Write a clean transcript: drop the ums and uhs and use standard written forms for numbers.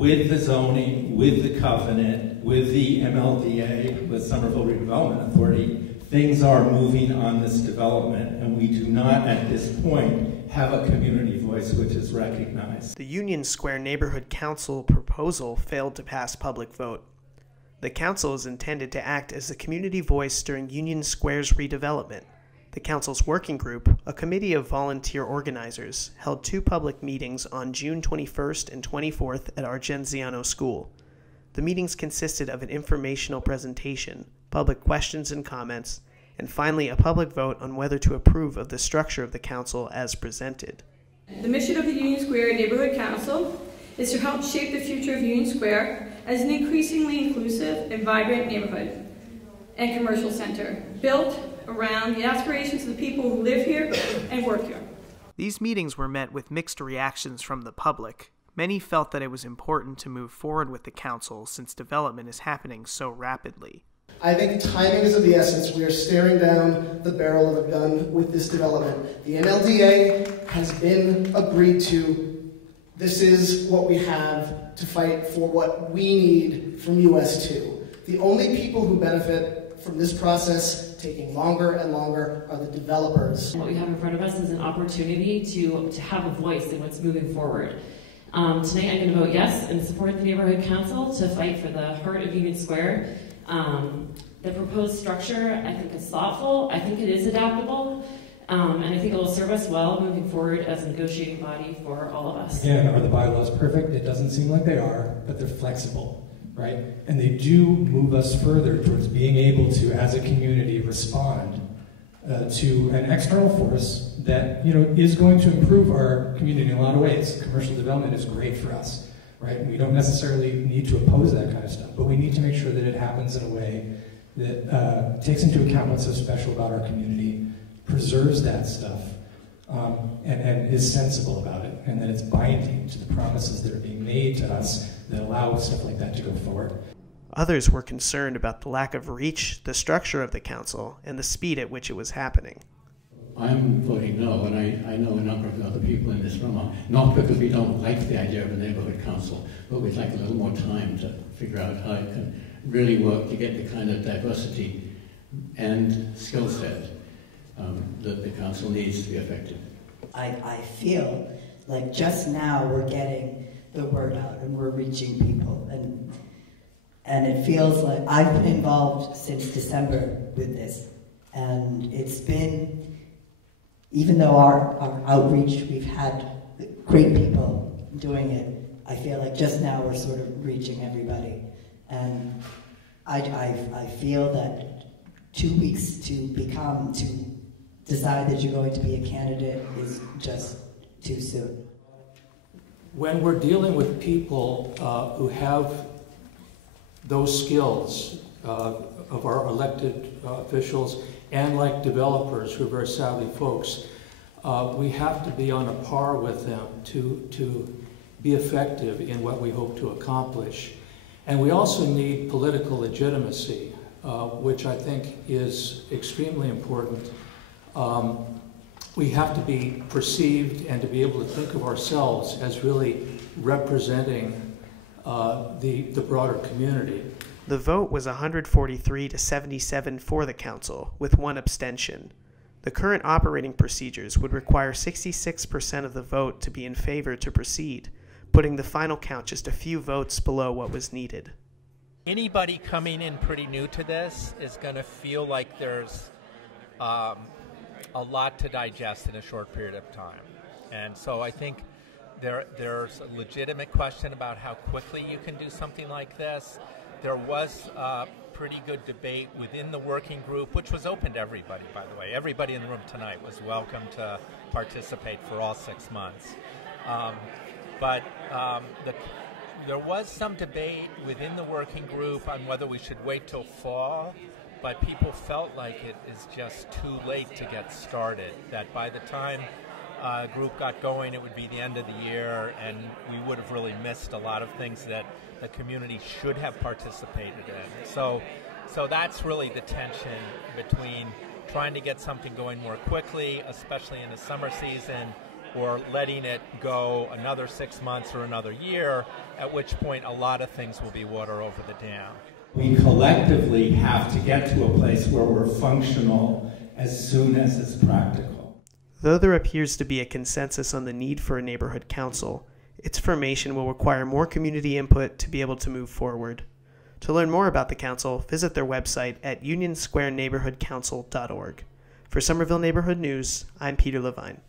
with the zoning, with the covenant, with the MLDA, with Somerville Redevelopment Authority, things are moving on this development, and we do not at this point have a community voice which is recognized. The Union Square Neighborhood Council proposal failed to pass public vote. The council is intended to act as the community voice during Union Square's redevelopment. The council's working group, a committee of volunteer organizers, held 2 public meetings on June 21st and 24th at Argenziano School. The meetings consisted of an informational presentation, public questions and comments, and finally a public vote on whether to approve of the structure of the council as presented. The mission of the Union Square Neighborhood Council is to help shape the future of Union Square as an increasingly inclusive and vibrant neighborhood and commercial center, built around the aspirations of the people who live here and work here. These meetings were met with mixed reactions from the public. Many felt that it was important to move forward with the council since development is happening so rapidly. I think timing is of the essence. We are staring down the barrel of a gun with this development. The MLDA has been agreed to. This is what we have to fight for what we need from US 2. The only people who benefit from this process taking longer and longer are the developers. What we have in front of us is an opportunity to have a voice in what's moving forward. Tonight I'm going to vote yes and support the Neighborhood Council to fight for the heart of Union Square. The proposed structure I think is thoughtful, I think it is adaptable, and I think it will serve us well moving forward as a negotiating body for all of us. Again, are the bylaws perfect? It doesn't seem like they are, but they're flexible, right? And they do move us further towards being able to, as a community, respond to an external force that, you know, is going to improve our community in a lot of ways. Commercial development is great for us, right? We don't necessarily need to oppose that kind of stuff, but we need to make sure that it happens in a way that takes into account what's so special about our community, preserves that stuff, and is sensible about it, and that it's binding to the promises that are being made to us that allow stuff like that to go forward. Others were concerned about the lack of reach, the structure of the council, and the speed at which it was happening. I'm voting no, and I know a number of other people in this room are, not because we don't like the idea of a neighborhood council, but we'd like a little more time to figure out how it can really work to get the kind of diversity and skill set that the council needs to be effective. I feel like just now we're getting the word out and we're reaching people, and it feels like I've been involved since December with this, and it's been, even though our outreach, we've had great people doing it, I feel like just now we're sort of reaching everybody. And I feel that 2 weeks to decide that you're going to be a candidate is just too soon. When we're dealing with people who have those skills of our elected officials and like developers who are very savvy folks, we have to be on a par with them to be effective in what we hope to accomplish. And we also need political legitimacy, which I think is extremely important. We have to be perceived and to be able to think of ourselves as really representing the broader community. The vote was 143 to 77 for the council, with 1 abstention. The current operating procedures would require 66% of the vote to be in favor to proceed, putting the final count just a few votes below what was needed. Anybody coming in pretty new to this is going to feel like there's a lot to digest in a short period of time. And so I think there's a legitimate question about how quickly you can do something like this. There was pretty good debate within the working group, which was open to everybody, by the way. Everybody in the room tonight was welcome to participate for all 6 months. There was some debate within the working group on whether we should wait till fall, but people felt like it is just too late to get started, that by the time a group got going, it would be the end of the year, and we would have really missed a lot of things that the community should have participated in. So that's really the tension between trying to get something going more quickly, especially in the summer season, or letting it go another 6 months or another year, at which point a lot of things will be water over the dam. We collectively have to get to a place where we're functional as soon as it's practical. Though there appears to be a consensus on the need for a neighborhood council, its formation will require more community input to be able to move forward. To learn more about the council, visit their website at unionsquareneighborhoodcouncil.org. For Somerville Neighborhood News, I'm Peter Levine.